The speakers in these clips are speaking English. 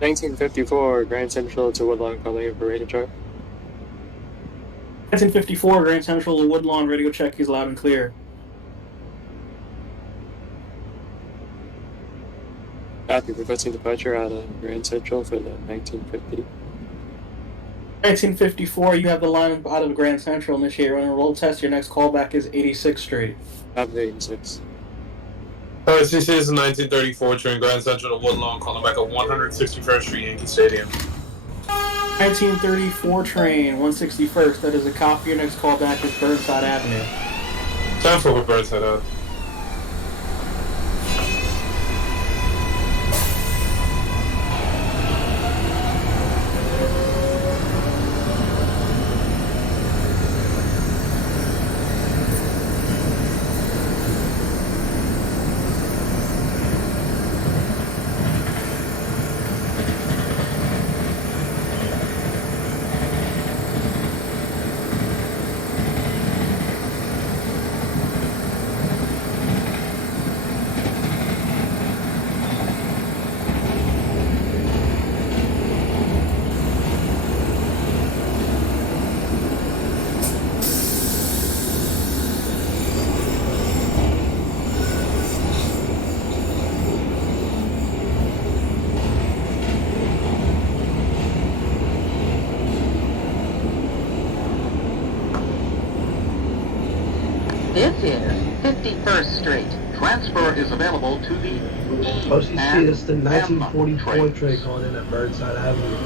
1954 Grand Central to Woodlawn calling in for radio check. 1954 Grand Central to Woodlawn, radio check is loud and clear. Copy, requesting departure out of Grand Central for the 1950. 1954, you have the line out of Grand Central. Initiate run and roll test. Your next callback is 86th Street. Copy, 86. This is 1934 train Grand Central to Woodlawn, calling back at 161st Street, Yankee Stadium. 1934 train, 161st. That is a copy. Your next callback is Burnside Avenue. Time for Burnside Ave. This is 51st Street. Transfer is available to the OCC, this is the 1944 train calling in at Burnside Avenue.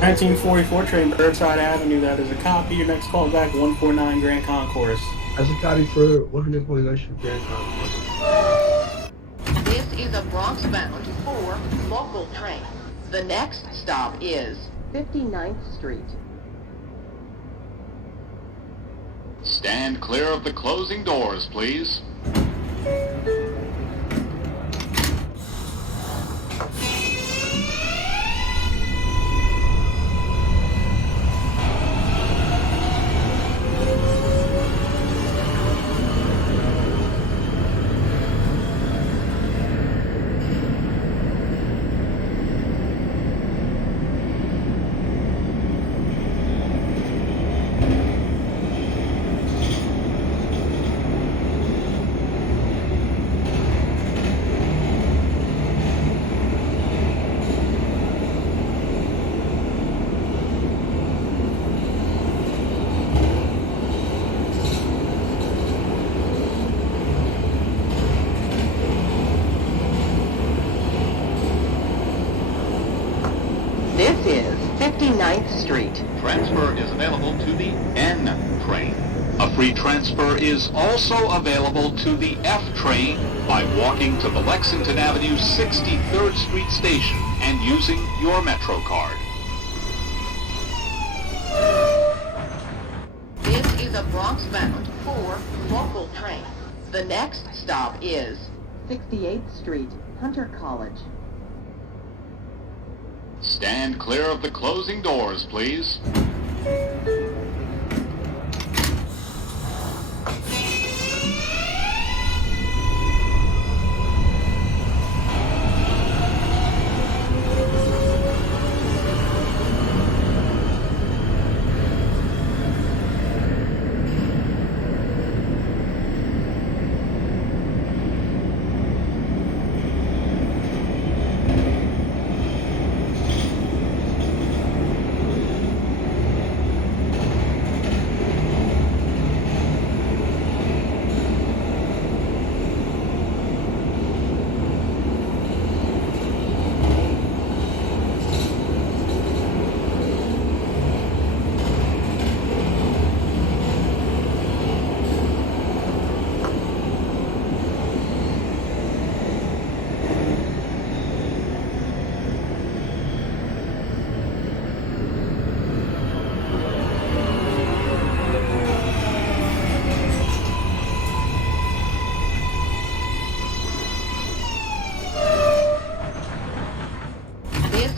1944 train, Burnside Avenue. That is a copy. Your next callback, 149 Grand Concourse. That's a copy for 149 Street Grand Concourse. This is a Bronx-bound 4 local train. The next stop is 59th Street. Stand clear of the closing doors, please. This is 59th Street. Transfer is available to the N train. A free transfer is also available to the F train by walking to the Lexington Avenue 63rd Street station and using your Metro card. This is a Bronx-bound 4 local train. The next stop is 68th Street, Hunter College. Stand clear of the closing doors, please.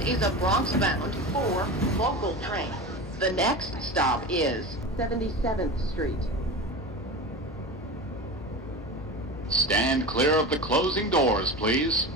Is a Bronx-bound 4 local train. The next stop is 77th Street. Stand clear of the closing doors, please.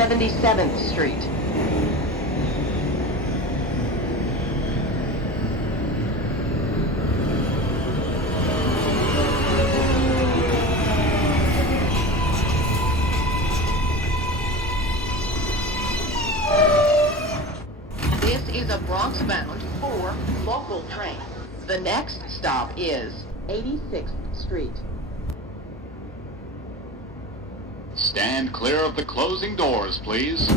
77th Street. This is a Bronx-bound 4 local train. The next stop is 86th Street. Stand clear of the closing doors, please.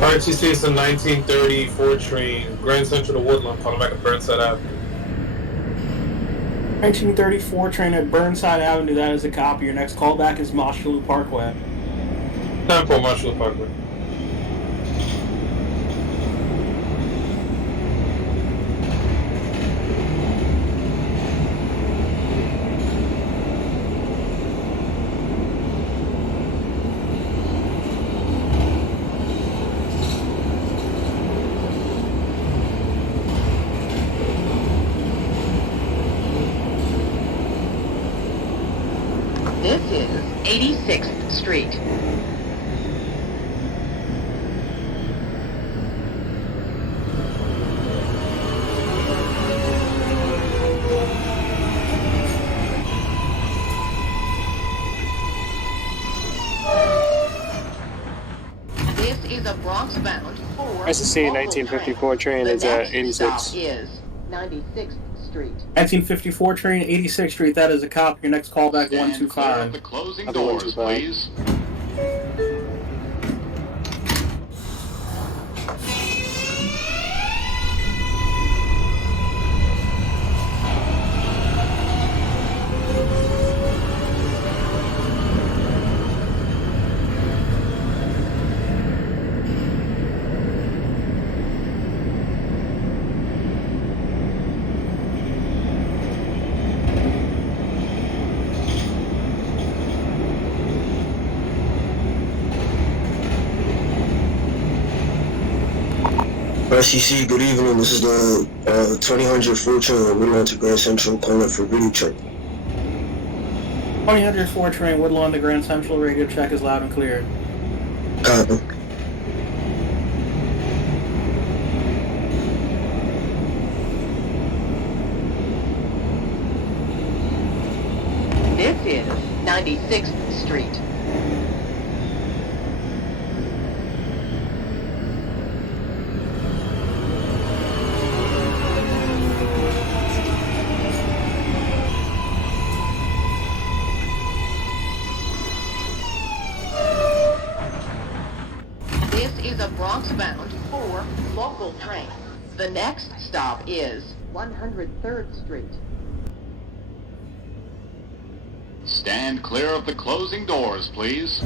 RTC is the 1934 train, Grand Central to Woodlawn, calling back at Burnside Avenue. 1934 train at Burnside Avenue, that is a copy. Your next callback is Mosholu Parkway. 9-4 Marshall Parkway. This is 86th Street. This is a Bronx-bound 4 SC local 1954 train The is at next 86. stop is 96th Street. 1954 train, 86th Street, that is a copy. Your next callback, Stand clear of 125. the closing Other doors, 125. please. RCC, good evening. This is the 2000 full train Woodlawn to Grand Central calling for radio check. 2004 train, Woodlawn to Grand Central, radio check is loud and clear. Copy. This is 96th Street. This is a Bronx-bound 4 local train. The next stop is 103rd Street. Stand clear of the closing doors, please.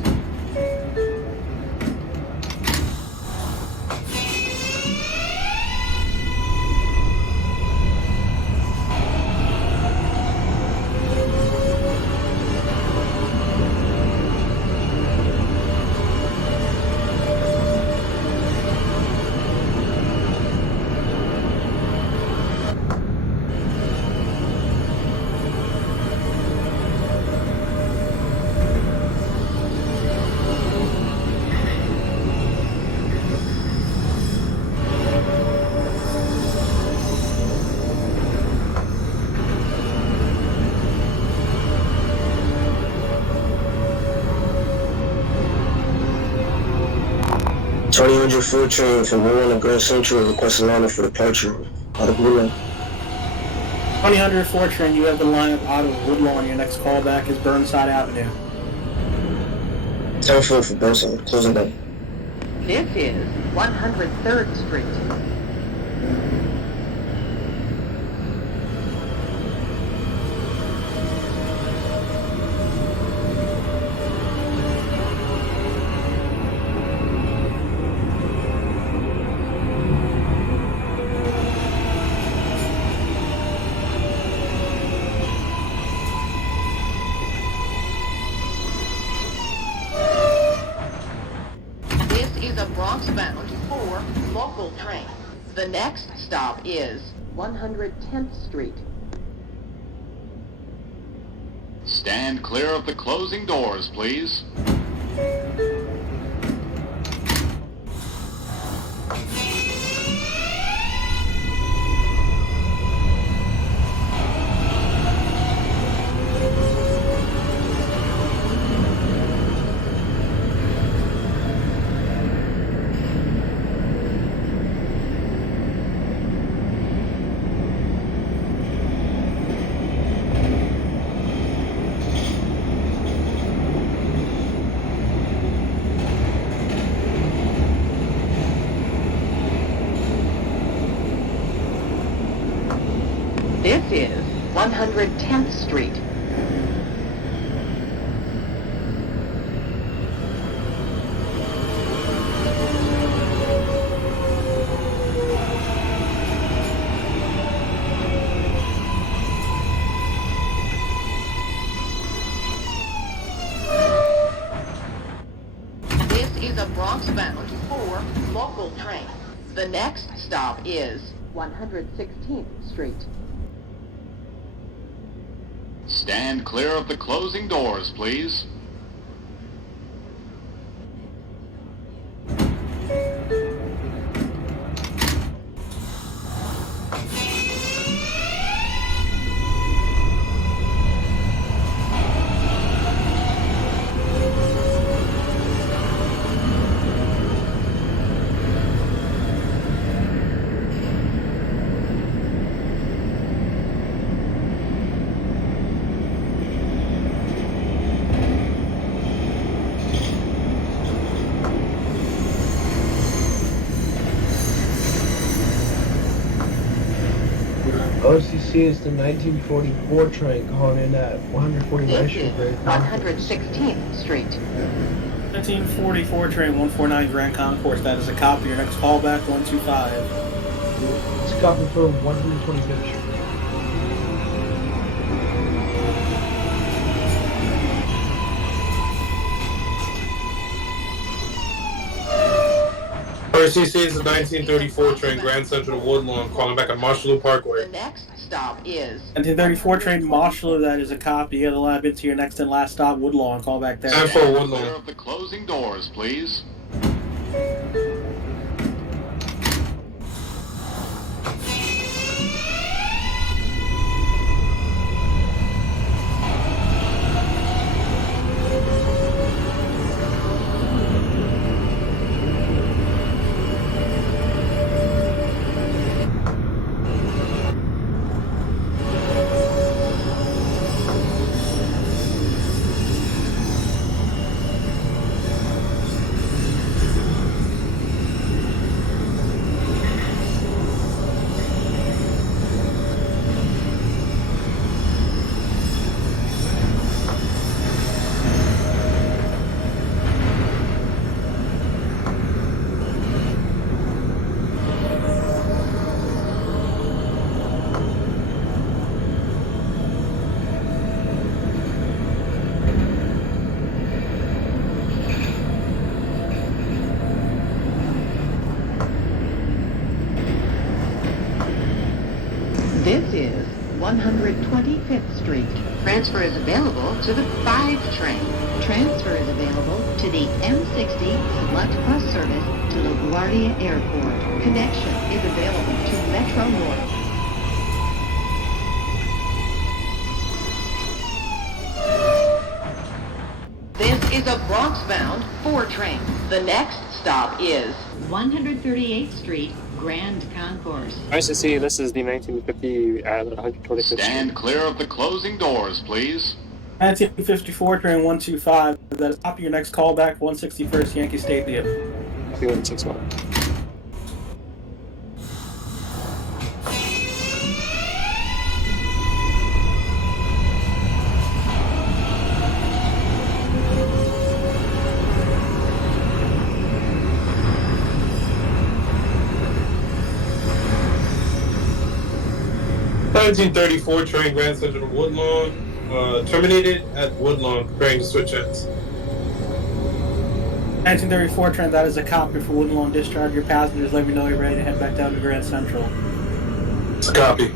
Full train from Woodlawn and Grand Central requesting lineup for departure out of Woodlawn. 2004 train, you have the lineup out of Woodlawn. Your next callback is Burnside Avenue. 10-4 for Burnside, closing down. This is 103rd Street. Bronx-bound 4 local train. The next stop is 110th Street. Stand clear of the closing doors, please. This is 110th Street. This is a Bronx-bound 4 local train. The next stop is 116th Street. Stand clear of the closing doors, please. OCC is the 1944 train calling in at 140 This West Street. is Great Concourse. 116th Street. 1944 train 149 Grand Concourse. That is a copy. Your next callback 125. It's a copy for 125th Street. RCC is the 1934 train Grand Central to Woodlawn, calling back at Marshall The Parkway. next stop is 1934 train Marshall. That is a copy. You got to lab into your next and last stop, Woodlawn. Callback there. Stand for Clear Woodlawn. of the closing doors, please. This is 125th Street. Transfer is available to the 5 train. Transfer is available to the M60 Select Bus Service to LaGuardia Airport. Connection is available to Metro North. This is a Bronx-bound 4 train. The next stop is 138th Street, Grand Concourse. RCC, this is the 1950 at 125th Street. Stand clear of the closing doors, please. 1954 train 125. That is copy. Your next callback 161st Yankee Stadium. Copy 161. The 1934 train Grand Central to Woodlawn, terminated at Woodlawn, preparing to switch ends. 1934 train, that is a copy for Woodlawn. Discharge your passengers. Let me know you're ready to head back down to Grand Central. It's a copy.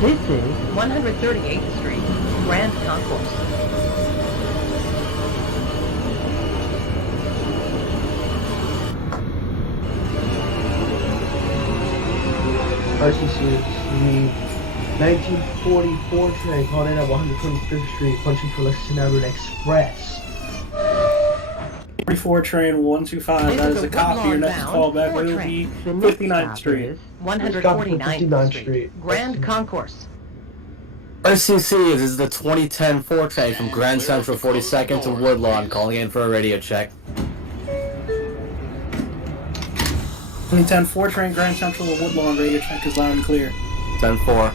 This is 138th Street, Grand Concourse. RCC is the 1944 train calling in at 125th Street, punching for Lexington Avenue Express. 44 train 125, that is a copy. Your next call back will be 59th Street. 149th Street, Grand Concourse. RCC, this is the 2010 4 train from Grand Central 42nd to Woodlawn, calling in for a radio check. 2010 4 train Grand Central to Woodlawn, radio check is loud and clear. 10-4.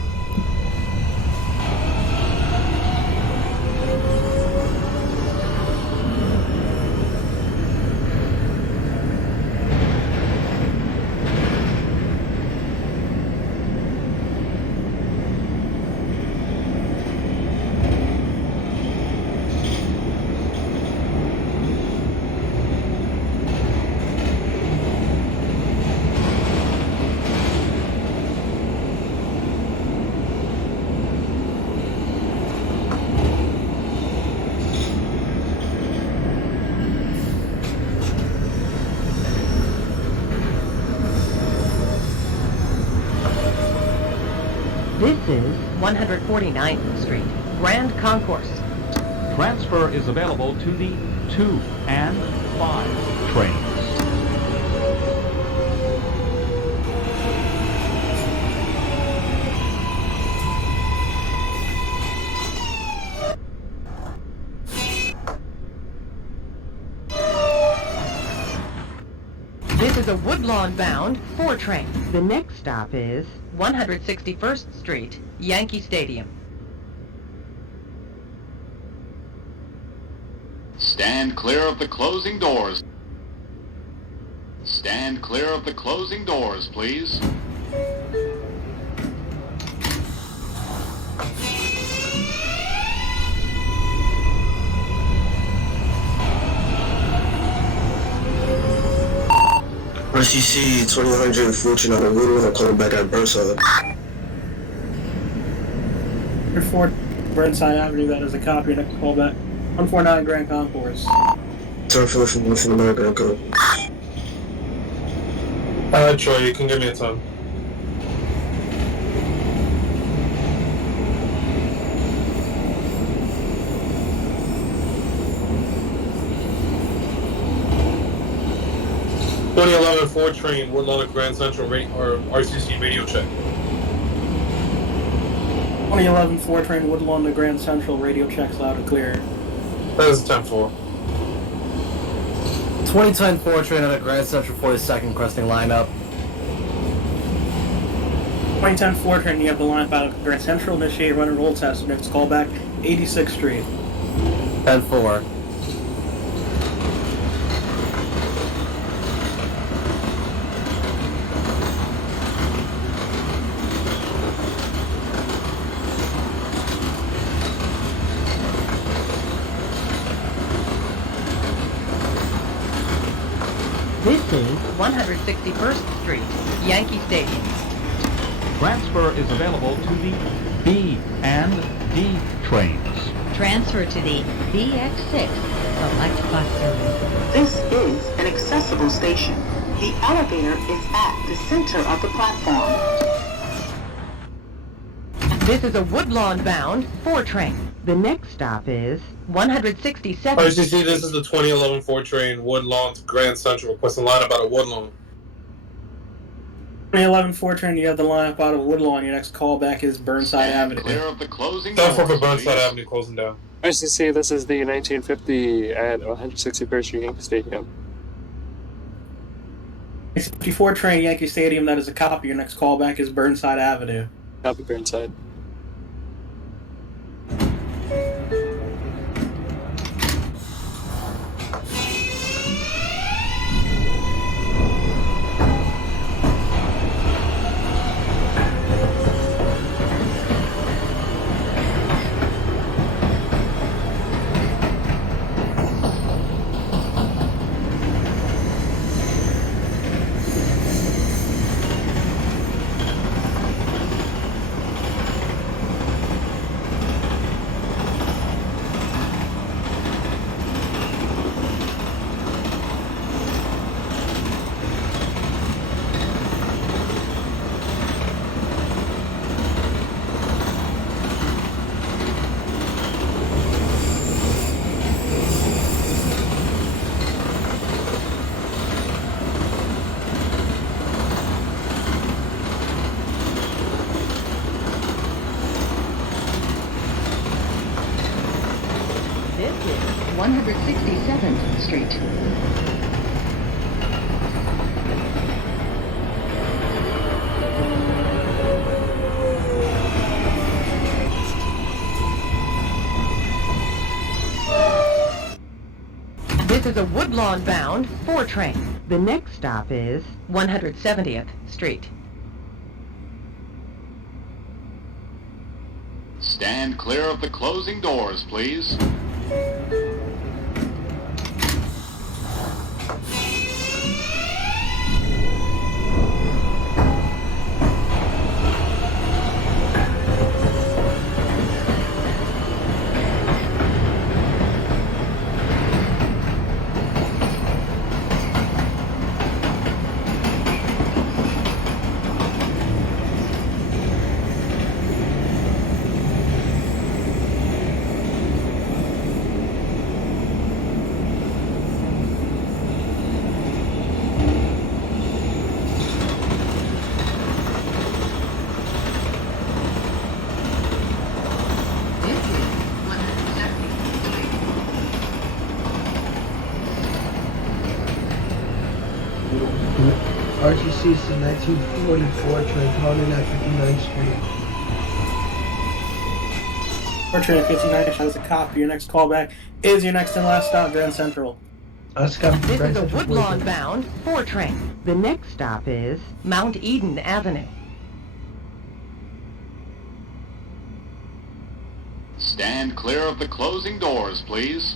This is 149th Street, Grand Concourse. Transfer is available to the 2 and 5 trains. This is a Woodlawn-bound 4 train. The next stop is 161st Street, Yankee Stadium. Stand clear of the closing doors. Stand clear of the closing doors, please. RCC 2000 Fortune out of Woodlawn, calling back at Burnside. 4 Burnside Avenue, that is a copy. Your next call back 149 Grand Concourse. Turn for the American code. Troy, you can give me a time. .2011 4 train, Woodlawn and Grand Central, or RCC radio check. 2011 4 train Woodlawn to Grand Central, radio checks loud and clear. That is 10-4. 2010 4 train out of Grand Central 42nd, cresting lineup. 2010 4 train, you have the line out of Grand Central, initiate run and roll test. Next call back 86th Street. 10-4. This is 161st Street, Yankee Stadium. Transfer is available to the B and D trains. Transfer to the BX6 Select Bus Service. This is an accessible station. The elevator is at the center of the platform. This is a Woodlawn bound 4 train. The next stop is 167th. RCC, this is the 2011 4 train, Woodlawn to Grand Central. Requesting line up out of Woodlawn. 2011 4 train, you have the lineup out of Woodlawn. Your next callback is Burnside Avenue. Clear of the closing Stop for doors, Burnside please. Avenue closing down. RCC, this is the 1950 at 161st Street Yankee Stadium. 54 train, Yankee Stadium, that is a copy. Your next callback is Burnside Avenue. Copy Burnside. This is 167th Street. This is a Woodlawn bound 4 train. The next stop is 170th Street. Stand clear of the closing doors, please. RTC is the 1944 train calling in at 59th Street. 4 train at 59th, that is a copy. Your next callback is your next and last stop, Grand Central. That's got This Grand is a Central Woodlawn Station. bound 4 train. The next stop is Mount Eden Avenue. Stand clear of the closing doors, please.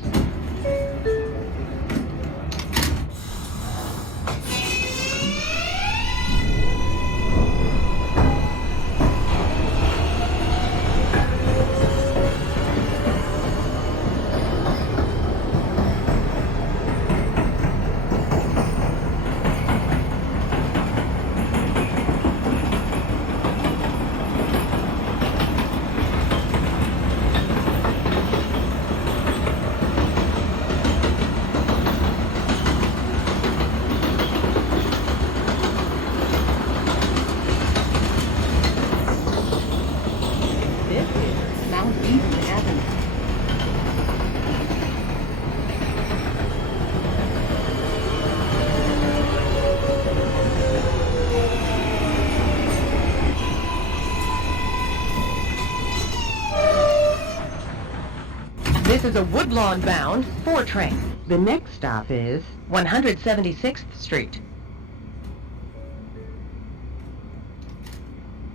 This is Mount Eden Avenue. This is a Woodlawn bound 4 train. The next stop is 176th Street.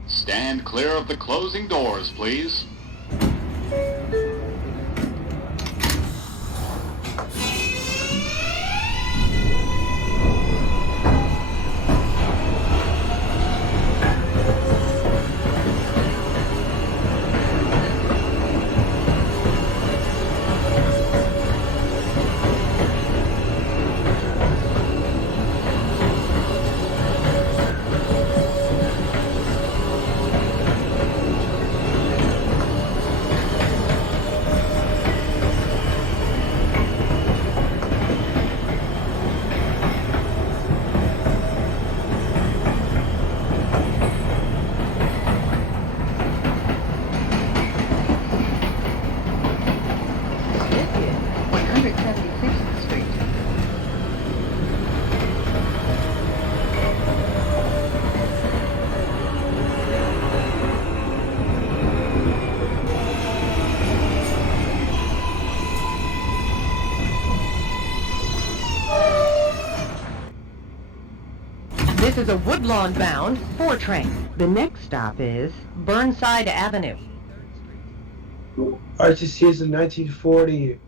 Stand clear of the closing doors, please. This is a Woodlawn bound 4 train. The next stop is Burnside Avenue. RCC is a 1940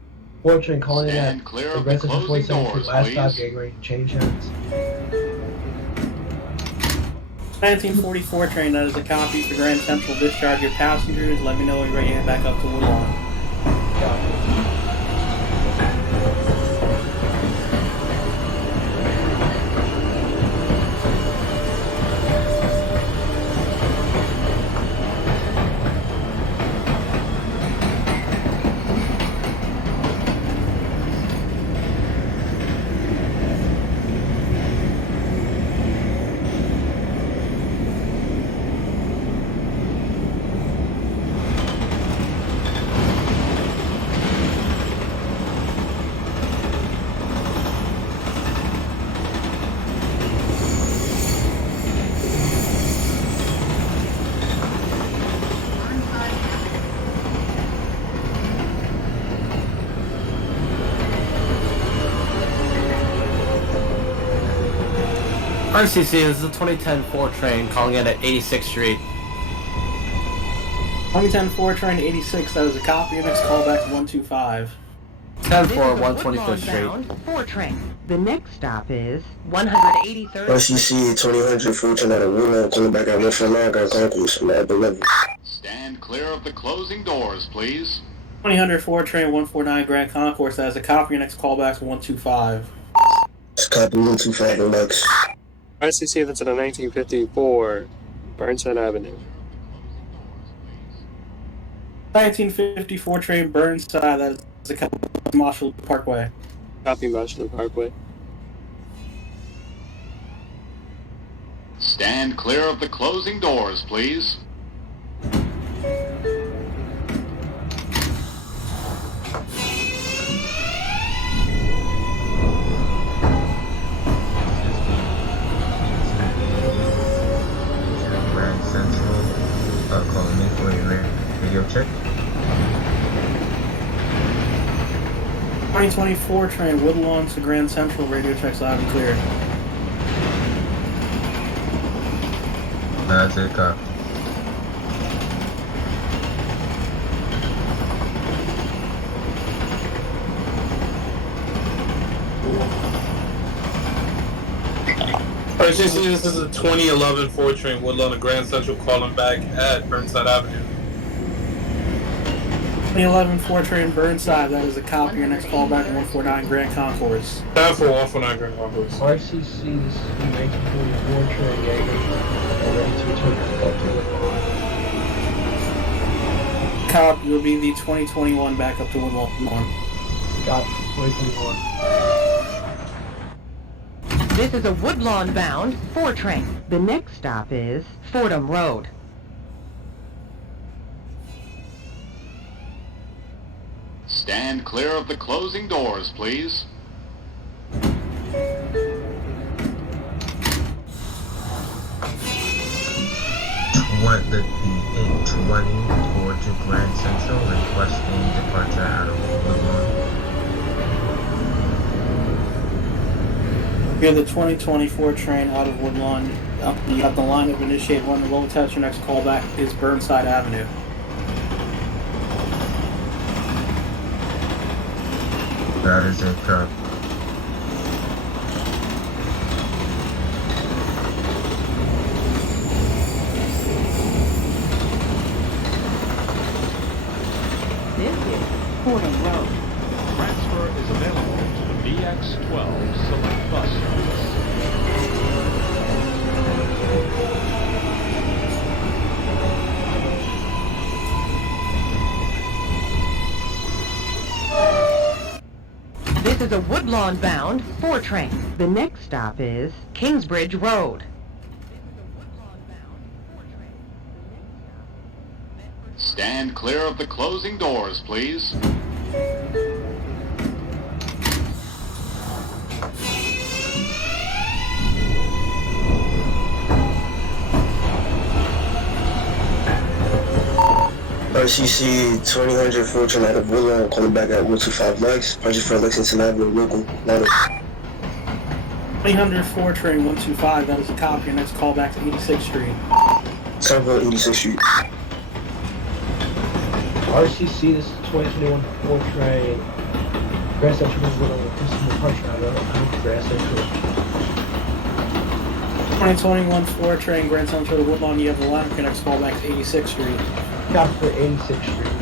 4 train calling in Stand at clear the of the Grand Central closing 47 doors, last stop please. getting ready to change hands. 1944 train, that is a copy for Grand Central. Discharge your passengers. Let me know when you're ready to head back up to Woodlawn. RCC, this is the 2010 4 train calling in at 86th Street. 2010 4 train 86, that is a copy. Next callback to 125. 10 This 4 is a 125th Woodlawn Street. bound 4 train. The next stop is 183rd. RCC 2000 4 train out of Woodlawn calling back at 149 Grand Concourse on the upper level. Stand clear of the closing doors, please. 2004 train 149 Grand Concourse, that is a copy. Next callback to 125. It's copy 125 on Lex. RCC, that's at a 1954 Burnside Avenue. 1954 train Burnside, that is a copy of Marshall Parkway. Copy Marshall Parkway. Stand clear of the closing doors, please. Grand Central, calling me for a radio check. 2024 train Woodlawn to Grand Central, radio checks loud and clear. That's it, copy. RCC, this is a 2011 4 train Woodlawn and Grand Central calling back at Burnside Avenue. 2011 4 train Burnside, that is a copy. Your next callback to 149 Grand Concourse. 10 4 149 Grand Concourse. RCC, this is the 1944 train getting ready to return back up to Woodlawn. Copy will be the 2021 back up to Woodlawn. Got 2021. This is a Woodlawn bound 4 train. The next stop is Fordham Road. Stand clear of the closing doors, please. The 820 to Grand Central requesting departure out of Woodlawn. You're the 2024 train out of Woodlawn. You have the line of initiate run the low test. Your next callback is Burnside Avenue. That is it, copy. This is Fordham Road. Transfer is available to the BX12 Select Bus Service. This is a Woodlawn bound 4 train. The next stop is Kingsbridge Road. Stand clear of the closing doors, please. RCC 2000 4 train out of Woodlawn calling back at 125 Lex. Departure for Lexington Avenue Local. Ladder. 2004 train 125, that is a copy. Your next call back to 86th Street. 86th Street. RCC, this is 2021 4 train. Grand Central is going to customer departure out of Grand Central. 2021 4 train Grand Central to Woodlawn, you have the line. Your next call back to 86th Street. Copy for 86th Street.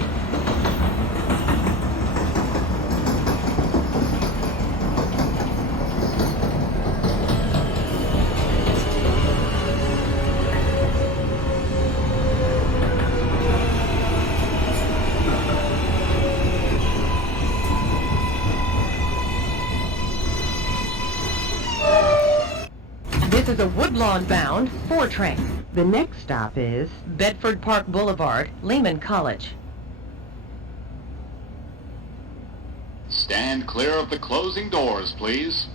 This is a Woodlawn-bound 4 train. The next stop is Bedford Park Boulevard, Lehman College. Stand clear of the closing doors, please.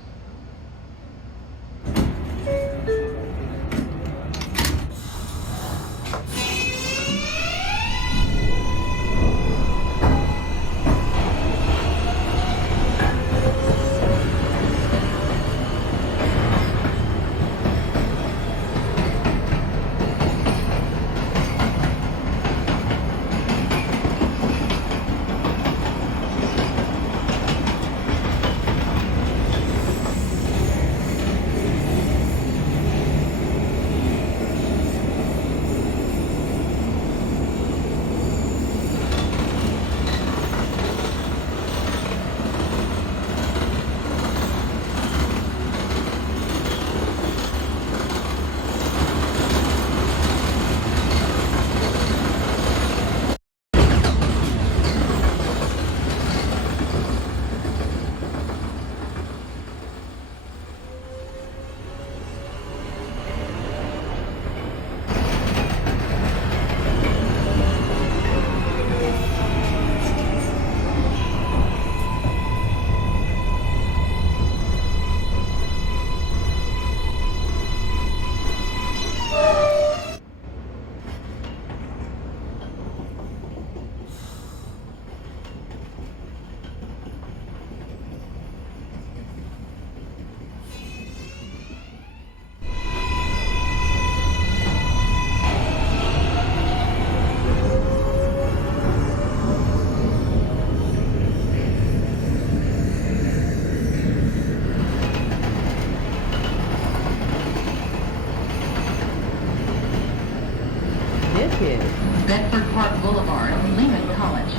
This is Bedford Park Boulevard, Lehman College.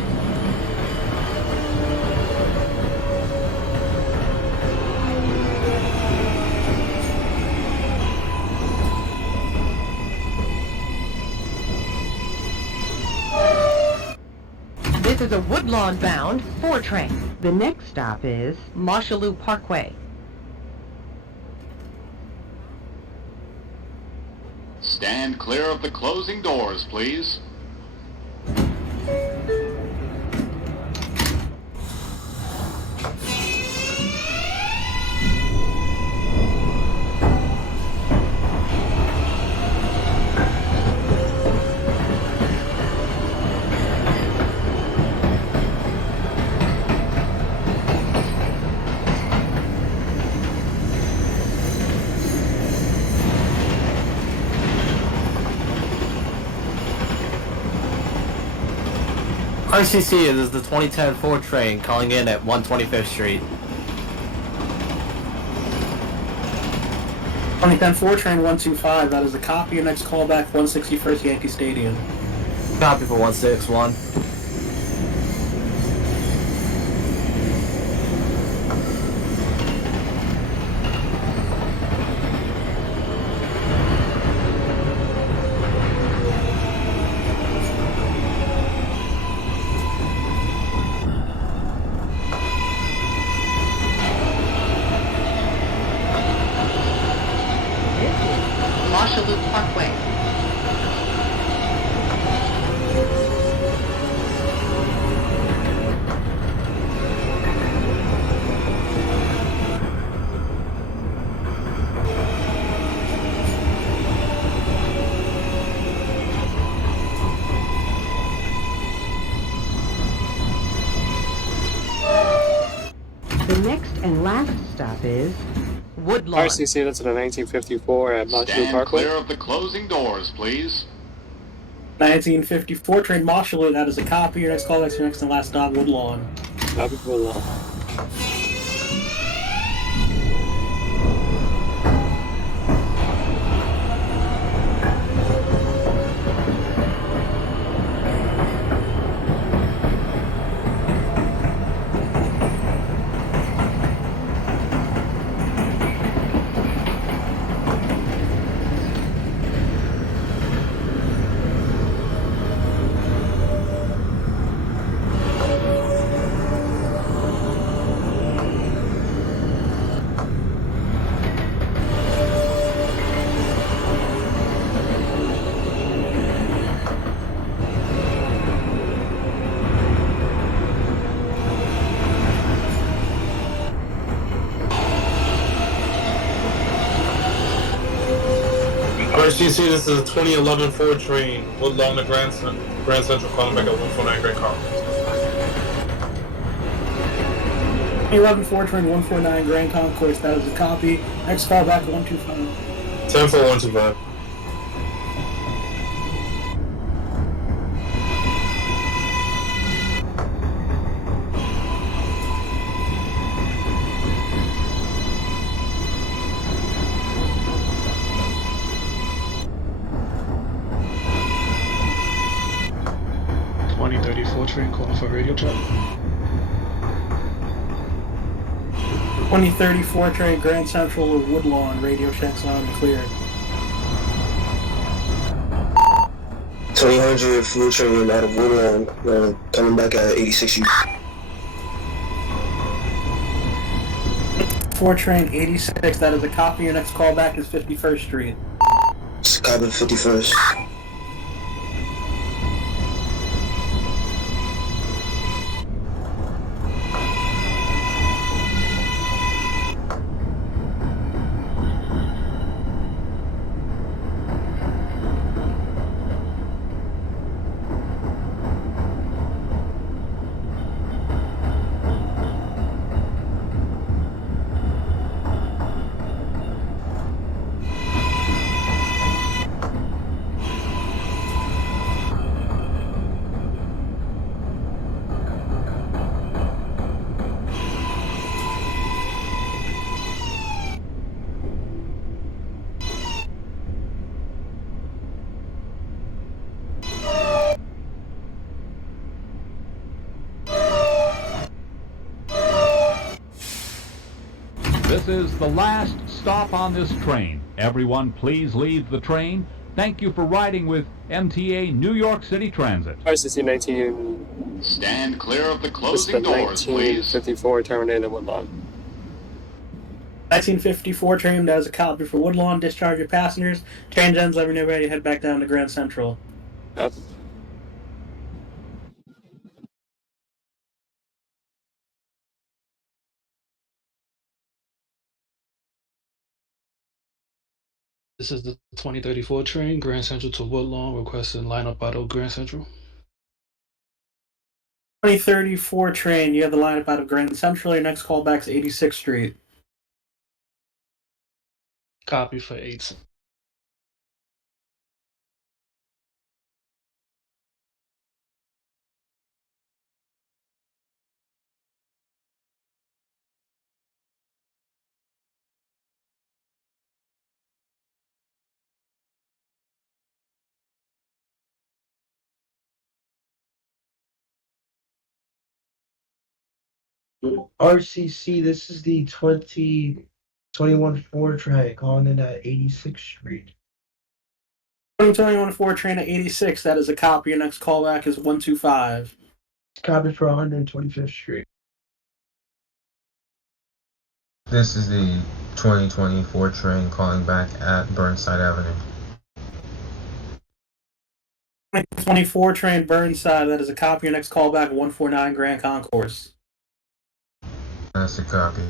This is a Woodlawn-bound 4 train. The next stop is Mosholu Parkway. Stand clear of the closing doors, please. RCC, this is the 2010 4 train calling in at 125th Street. 2010 4 train 125, that is a copy. Your next call back 161st Yankee Stadium. Copy for 161. Mosholu Parkway. The next and last stop is Woodlawn. RCC, that's at a 1954 at Motley Stand Parkway. clear of the closing doors, please. 1954 train Marshall, that is a copy. Your next callback to your next and last stop, Woodlawn. Copy Woodlawn. RCC, this is a 2011 Ford train, Woodlawn and Grand Central, calling back at 149 Grand Concourse. 2011 Ford train 149 Grand Concourse, that is a copy. Next callback, 125. 104125. Train calling for radio check. 2034 train Grand Central of Woodlawn, radio checks on and clear. 2000 Ford train out of Woodlawn, coming back at 86th Street. 4 train 86, that is a copy. Your next callback is 51st Street. It's a copy of 51st. This is the last stop on this train. Everyone, please leave the train. Thank you for riding with MTA New York City Transit. RCC 19. Stand clear of the This is closing the doors, please. 1954 terminated at Woodlawn. 1954 train, that is a copy for Woodlawn. Discharge your passengers. Change ends, let me know ready to head back down to Grand Central. Yep. This is the 2034 train, Grand Central to Woodlawn, requesting lineup out of Grand Central. 2034 train, you have the lineup out of Grand Central. Your next callback is 86th Street. Copy for 8. RCC, this is the 2021 Ford train calling in at 86th Street. 2021 Ford train at 86, that is a copy. Your next callback is 125. Copy for 125th Street. This is the 2024 train calling back at Burnside Avenue. 2024 train Burnside, that is a copy. Your next callback 149 Grand Concourse. That's a copy.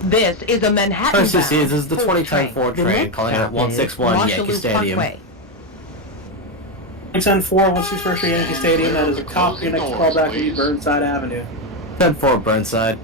This is a Manhattan bound RCC, this is the 4 2010 4 The train next calling at stop is 161 Yankee Marshallou Stadium. Parkway. 10-4, 161st Street, Yankee Stadium. That is a copy. Your next callback will be Burnside Avenue. 10-4 Burnside.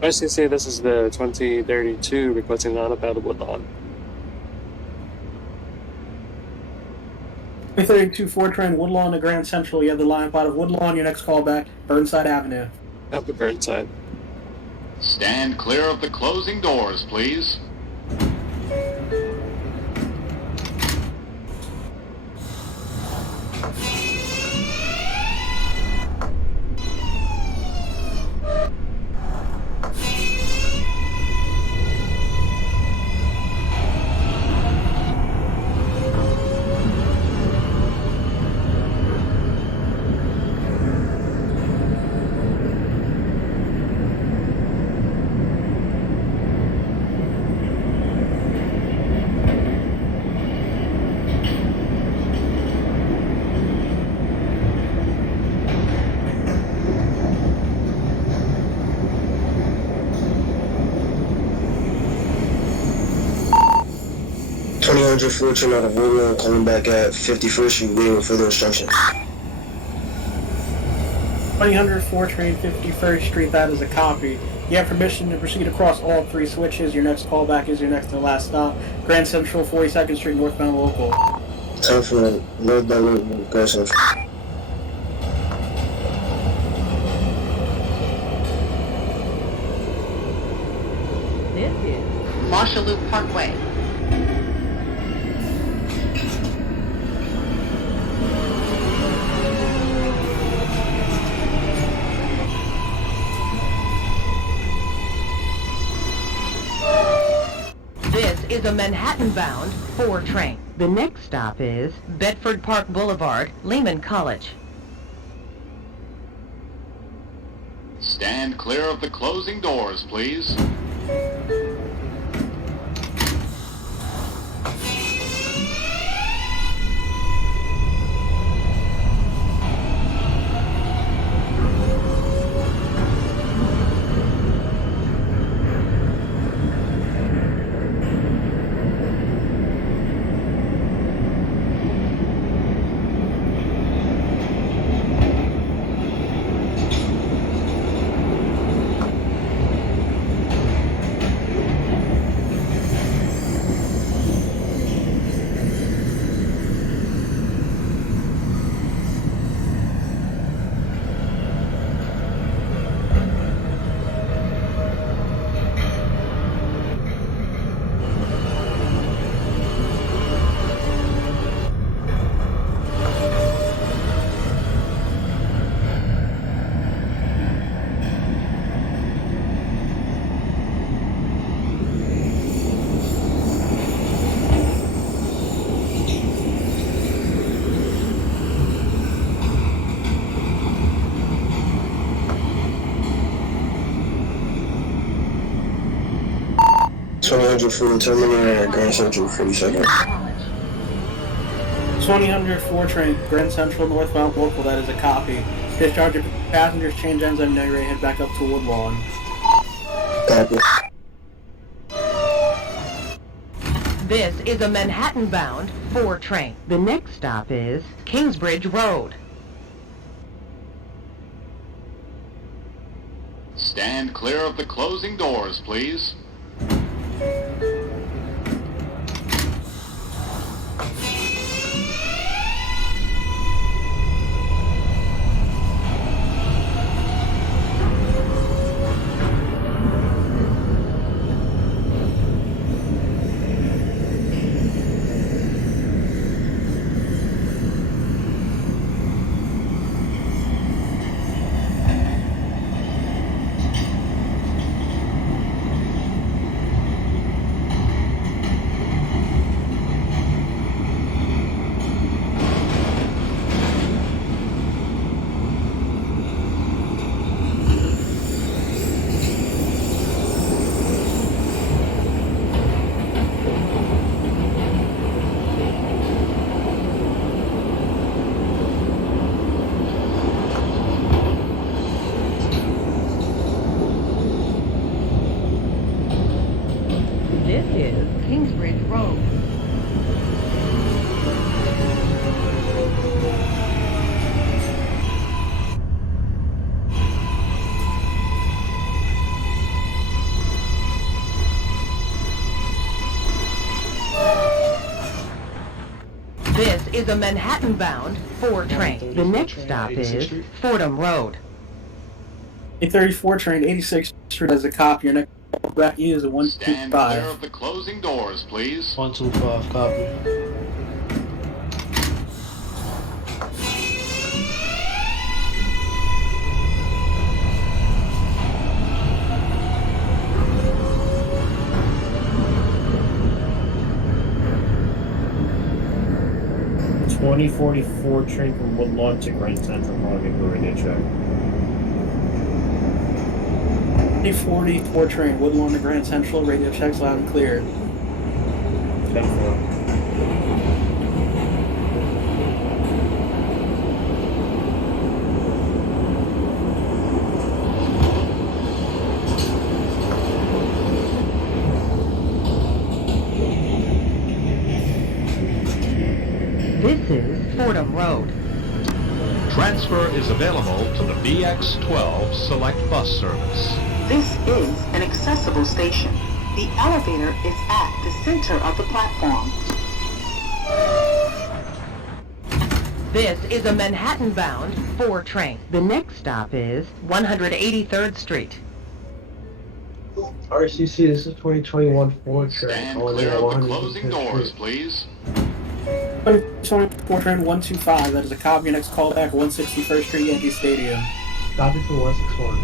RCC, this is the 2032 requesting non-up out of Woodlawn. 332 4 train, Woodlawn and Grand Central. You have the lineup out of Woodlawn. Your next callback, Burnside Avenue. Up to Burnside. Stand clear of the closing doors, please. Train out of Woodlawn, calling back at 51st Street, waiting for the instructions. 2004 train, 51st Street. That is a copy. You have permission to proceed across all 3 switches. Your next callback is your next to last stop, Grand Central, 42nd Street, northbound local. Time for northbound local, Grand Central. This is Marshallou Parkway. This is a Manhattan-bound 4 train. The next stop is Bedford Park Boulevard, Lehman College. Stand clear of the closing doors, please. For the terminal at Grand Central, 42nd. 2004 train, Grand Central, northbound local. That is a copy. Discharge your passengers, change ends, and now you're ready to head back up to Woodlawn. Copy. This is a Manhattan-bound 4 train. The next stop is Kingsbridge Road. Stand clear of the closing doors, please. Kingsbridge Road. This is a Manhattan-bound 4 train. The next stop is Fordham Road. 834 train, 86th Street as a copy. Your next call back is a Stand clear 125. of the closing doors, please. 125, copy. The 2044 train from Woodlawn to Grand Central calling in for radio check. 844 train, Woodlawn and Grand Central, radio checks loud and clear. 10-4. This is Fordham Road. Transfer is available to the BX12 Select Bus Service. This is an accessible station. The elevator is at the center of the platform. This is a Manhattan-bound 4 train. The next stop is 183rd Street. RCC, this is 2021 Ford train. Stand Calling in clear at of the closing 153rd doors, Street. please. 2024 train, 125. That is a copy. Your next call back, 161st Street, Yankee Stadium. Copy for 161.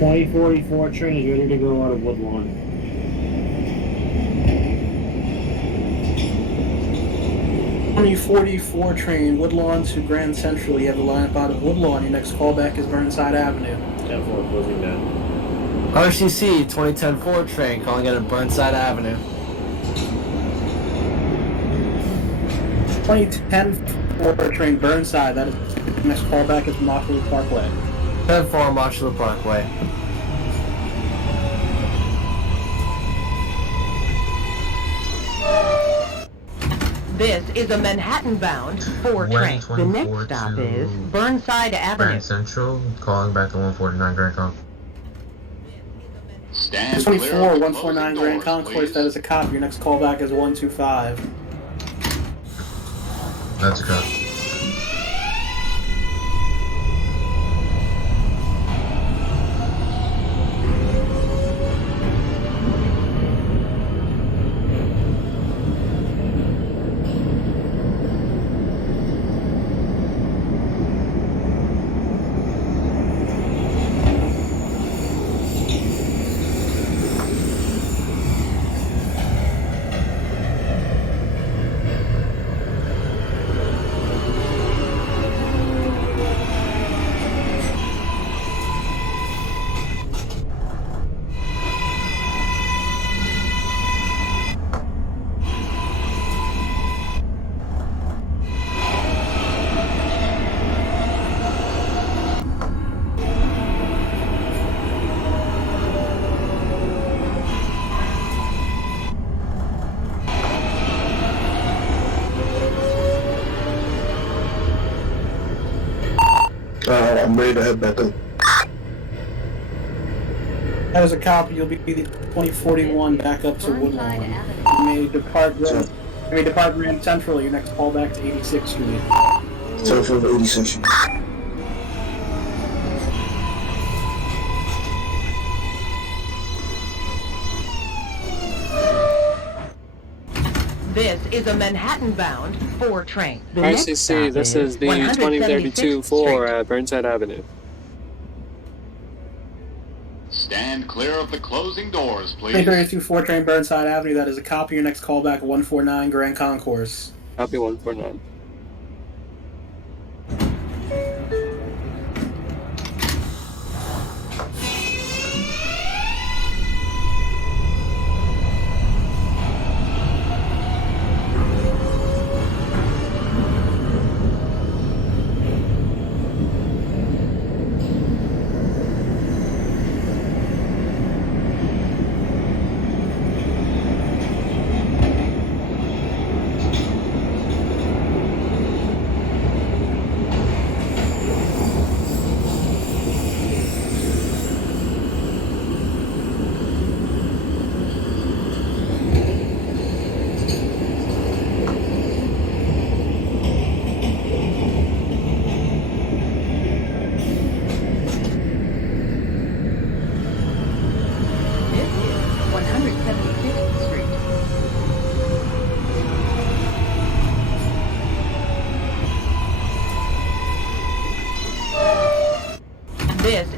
.2044 train is ready to go out of Woodlawn. .2044 train, Woodlawn to Grand Central. You have the lineup out of Woodlawn. Your next call back is Burnside Avenue. 10-4 closing down. RCC 2010 Ford train calling in at Burnside Avenue. 2010 Ford train, Burnside. That is your next call back is Marshall Parkway. 10-4 Marshall Parkway. This is a Manhattan-bound 4 train. The next stop is Burnside Avenue. Grand Central, calling back to 149 Grand Concourse. Stand 24, clear of the 149 closing Grand doors, Concourse. please. That is a copy. Your next call back is 125. That's a cut. I'm ready to head back up. That is a copy. You'll be the 2041 back up to Woodlawn. You may depart Grand Central. Your next call back to 86th Street. 10-4 86th Street. This is a Manhattan-bound 4 train. The next RCC, stop this is the 2032 4 at Burnside Avenue. Stand clear of the closing doors, please. 832 4 train, Burnside Avenue. That is a copy. Your next call back 149 Grand Concourse. Copy 149.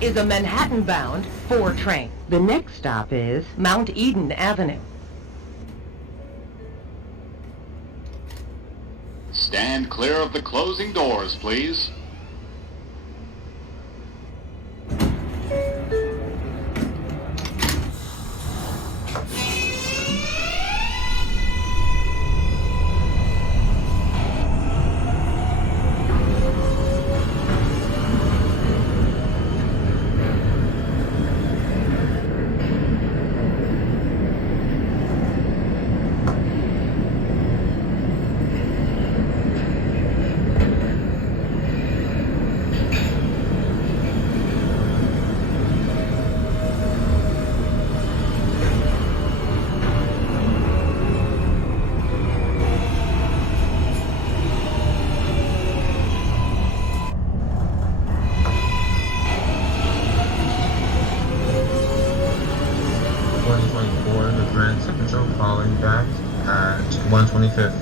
is a Manhattan-bound 4 train. The next stop is Mount Eden Avenue. Stand clear of the closing doors, please. The Grand Central calling back at 125th.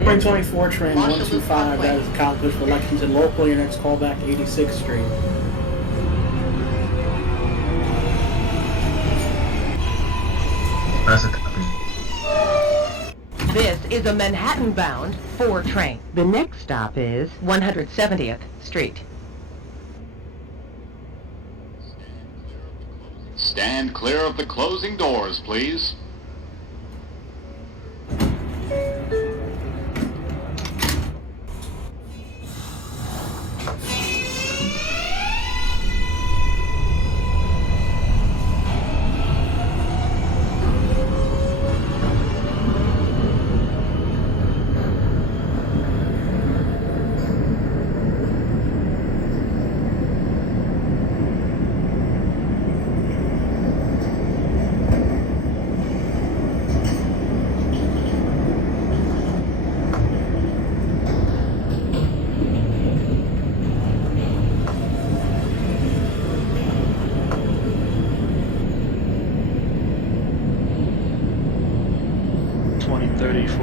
2024 train 125, that is accomplished for Lexington Local. Your next callback, 86th Street. That's a copy. This is a Manhattan-bound 4 train. The next stop is 170th Street. Stand clear of the closing doors, please.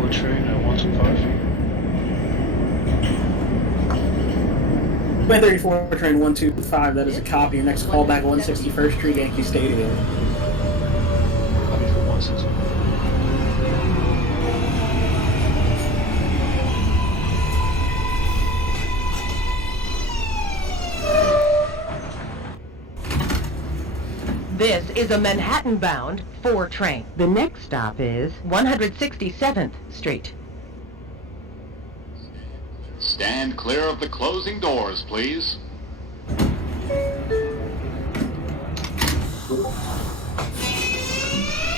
Train at 125. 2034 train 125, that is a copy. Your next callback, 161st Street, Yankee Stadium. Copy for 160. This is a Manhattan-bound 4 train. The next stop is 167th Street. Stand clear of the closing doors, please.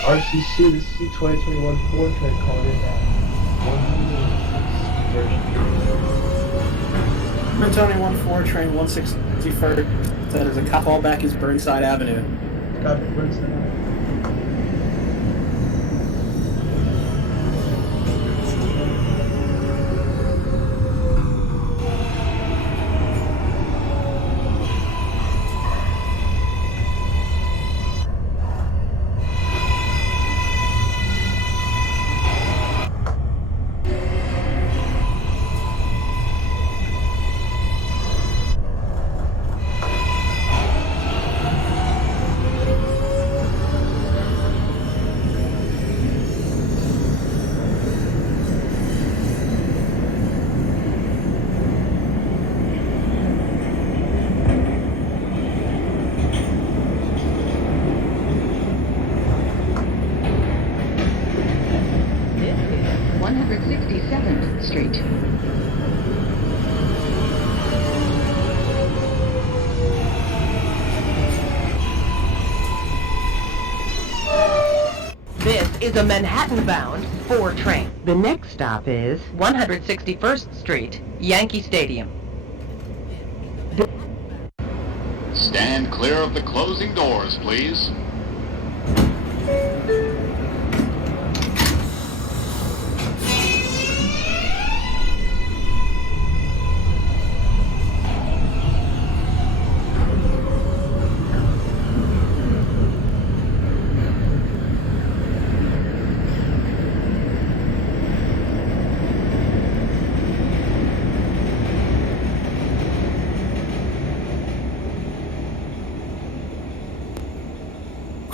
RCC, this is the 2021 4 train calling in at 161st. Tony 14 train 161st, that is a callback is Burnside Avenue. Copy, Burnside. Street. This is a Manhattan-bound 4 train. The next stop is 161st Street, Yankee Stadium. Stand clear of the closing doors, please.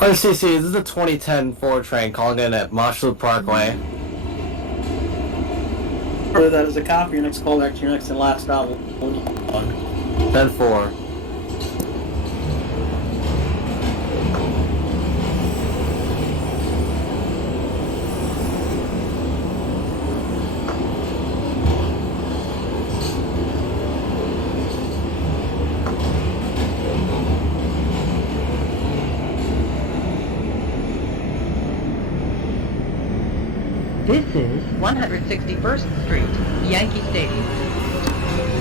RCC, this is the 2010 4 train calling in at Marshall Parkway. Further, that is a copy. Your next call back to your next and last stop. 10-4. This is 161st Street, Yankee Stadium.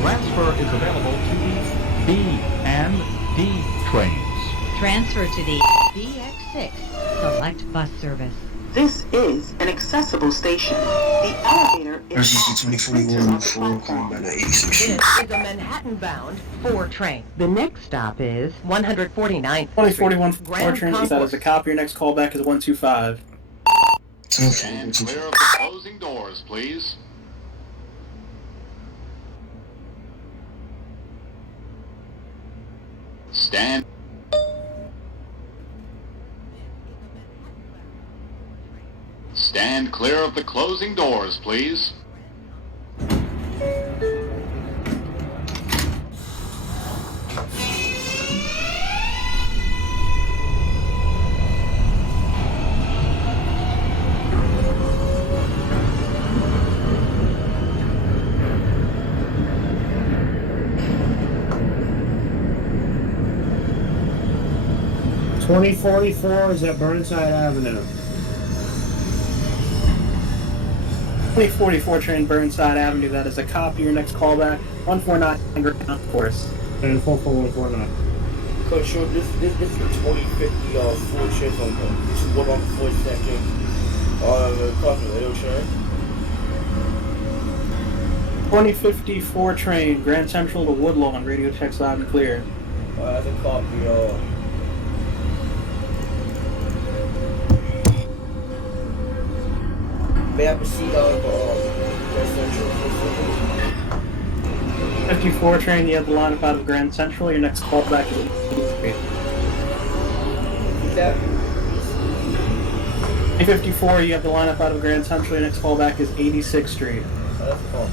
Transfer is available to the B and D trains. Transfer to the DX6 Select Bus Service. This is an accessible station. The elevator is RCC at the center of the 24 calling back platform. at 86th This Street. is a Manhattan-bound 4 train. The next stop is 149th 2041 Street, 4 Grand train. That Concourse. is a copy. Your next call back is 125. Stand clear of the closing doors, please. Stand. Stand clear of the closing doors, please. Tw 2044 is at Burnside Avenue. 2044 train Burnside Avenue. That is a copy. Your next callback 149 Grand Concourse. And 44149. Coach, sure, this is the 2050 full train from 242nd crossing the L train. 2054 train Grand Central to Woodlawn. Radio checks loud and clear. That's a copy. May I proceed on Grand Central? 54 train, you have the lineup out of Grand Central. Your next callback is 80th Street. Is that? 54, you have the lineup out of Grand Central. Your next callback is 86th Street. That's a copy.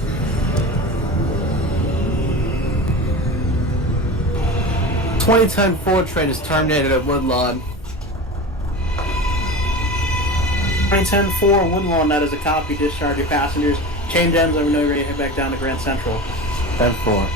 2010 4 train is terminated at Woodlawn. 2010 4 Woodlawn, that is a copy. Discharge your passengers. Change ends, let me know you're ready to head back down to Grand Central. 10-4.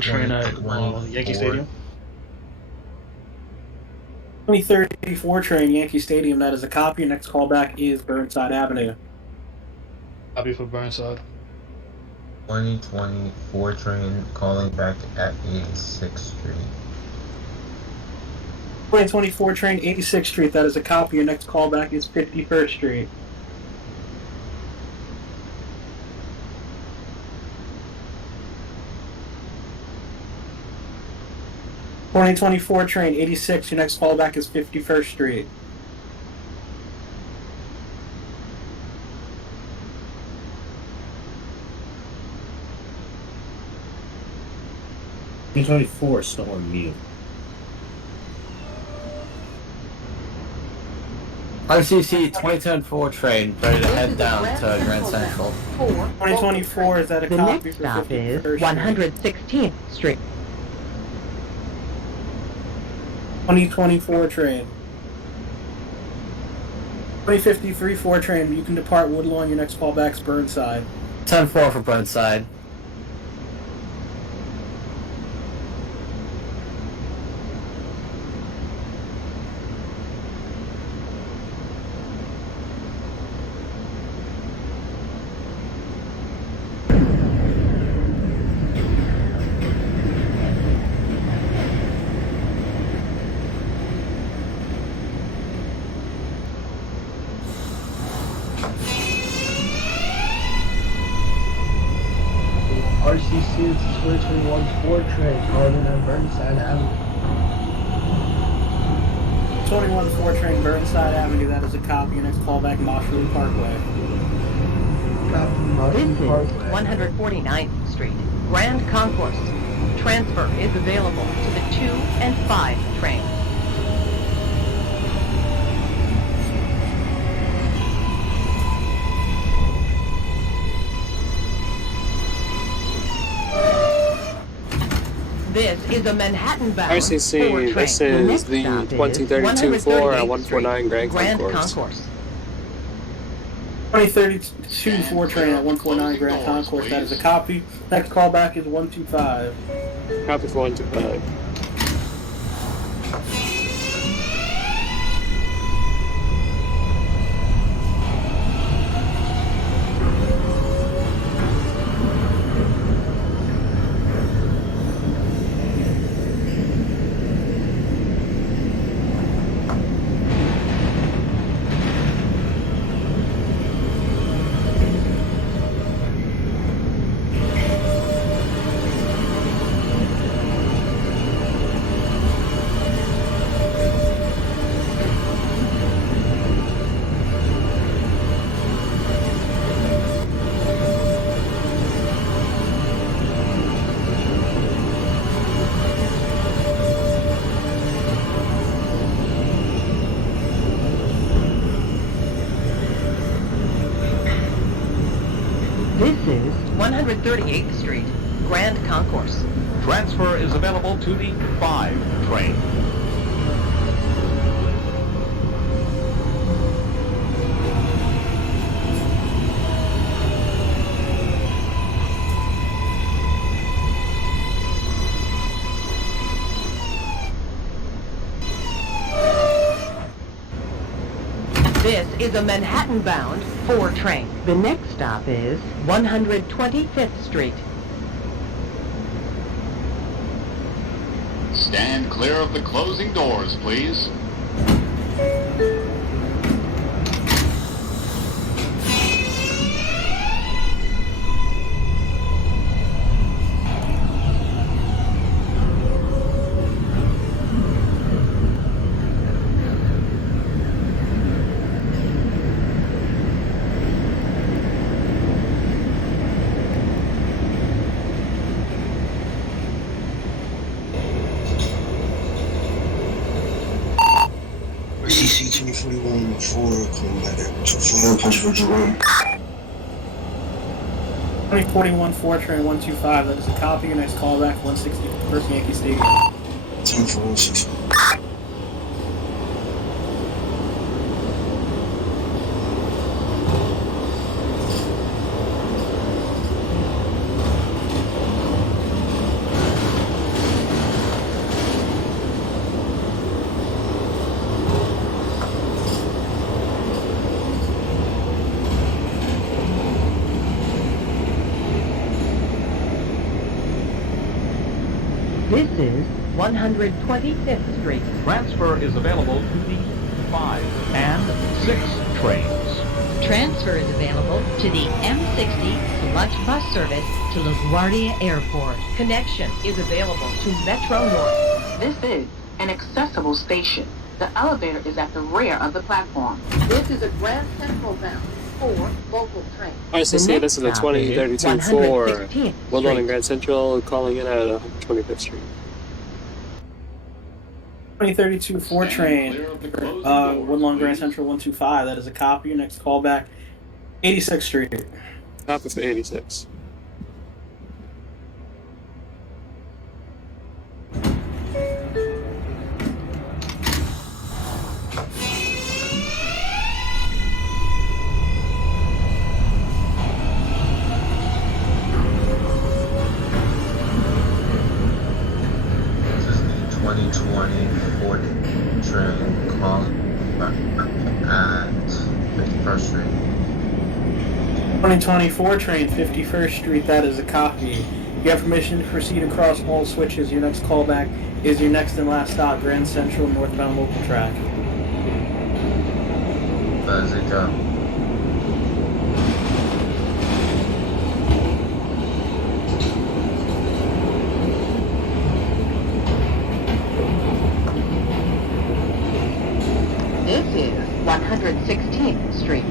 Train at Yankee Stadium. 2034 train Yankee Stadium, that is a copy. Your next callback is Burnside Avenue. Copy for Burnside. 2024 train calling back at 86th Street. 2024 train 86th Street, that is a copy. Your next callback is 51st Street. '24 train 86, your next callback is 51st Street. '24 still on mute. RCC 2010 4 train ready to head down to Grand Central. 2024, is that a The copy next for stop 51st is 116th Street. 2024 train. 2053 4 train, you can depart Woodlawn, your next callback's Burnside. 10-4 for Burnside. RCC is the 2021 4 train calling on Burnside Avenue. 21 4 train Burnside Avenue, that is a copy. Your next callback, Marshall Parkway. This is 149th Street, Grand Concourse. Transfer is available to the 2 and 5 train. This is a Manhattan-bound RCC, 4 train. this is the next stop 2032 4 at 138th 149 Grand Concourse. Concourse. 2032 4 train at 149 Grand Concourse, that is a copy. Next callback is 125. Copy for 125. This is 138th Street, Grand Concourse. Transfer is available to the 5 train. This is a Manhattan-bound 4 train. The next stop is 125th Street. Stand clear of the closing doors, please. RCC 2041 4 calling back at 25 Punchford Jerome. 2041 4 train 125, that is a copy. Your next callback, 161st Yankee Stadium. 10-4-6. This is 125th Street. Transfer is available to the 5 and 6 trains. Transfer is available to the M60 Select Bus Service to LaGuardia Airport. Connection is available to Metro North. This is an accessible station. The elevator is at the rear of the platform. This is a Grand Central bound 4 local train. RCC, this is the 2032 4 Woodlawn and Grand Central calling in at 125th Street. 2032 4 train, Woodlawn Grand Central 125, that is a copy. Your next callback, 86th Street. Copy for 86. This is the 2020 Ford train calling back at 51st Street. 2024 train, 51st Street, that is a copy. You have permission to proceed across all switches. Your next callback is your next and last stop, Grand Central northbound local track. That is a job. This is 116th Street.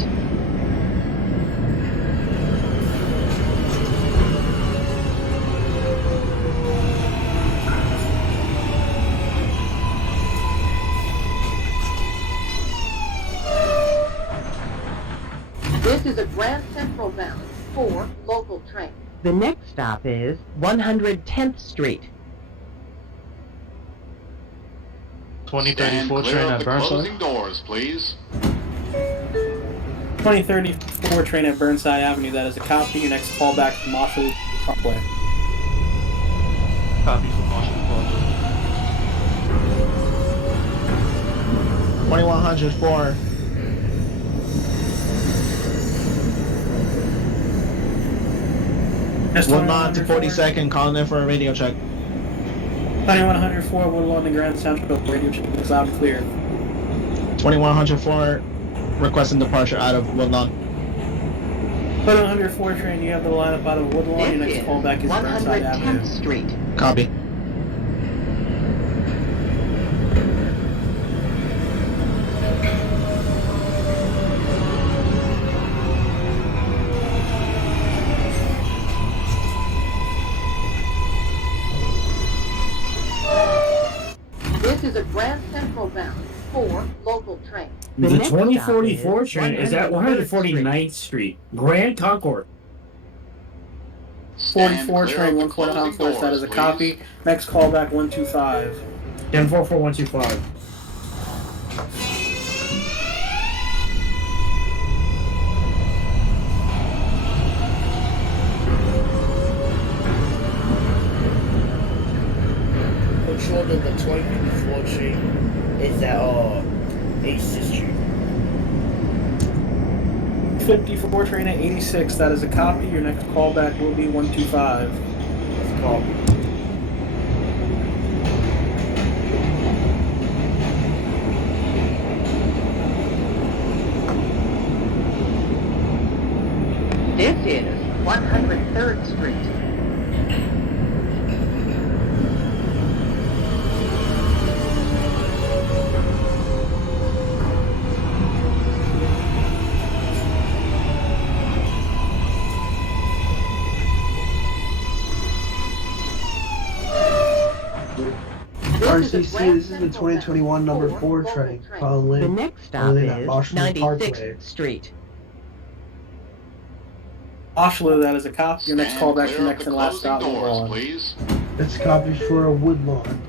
This is a Grand Central bound 4 local train. The next stop is 110th Street. 2034 train at Burnside. Closing doors, please. 2034 train at Burnside Avenue. That is a copy. Your next callback from Marshall Parkway. Copy from Marshall Parkway. 2104. Woodlawn to 42nd, calling in for a radio check. 2104 Woodlawn and Grand Central. Radio check is loud and clear. 2104, requesting departure out of Woodlawn. 2104 train, you have the lineup out of Woodlawn. Your next callback is Burnside Avenue. 110th Street. Copy. This is a Grand Central bound 4 local train. The 2044 train is at 149th Street, Grand Concord. 44 train, 1 quarter on first. That is a copy. Next callback 125. 1044 Control that the 2054 train is at 86th Street. 54 train at 86. That is a copy. Your next callback will be 125. Let's call. This is 103rd Street. RCC, this is the 2021 number 4 train. Calling The in. next stop is Marshall Parkway. 96th Street. Oshawa, that is a copy. Your next callback, your next and last stop. Doors, please. That's copies for a Woodlawn.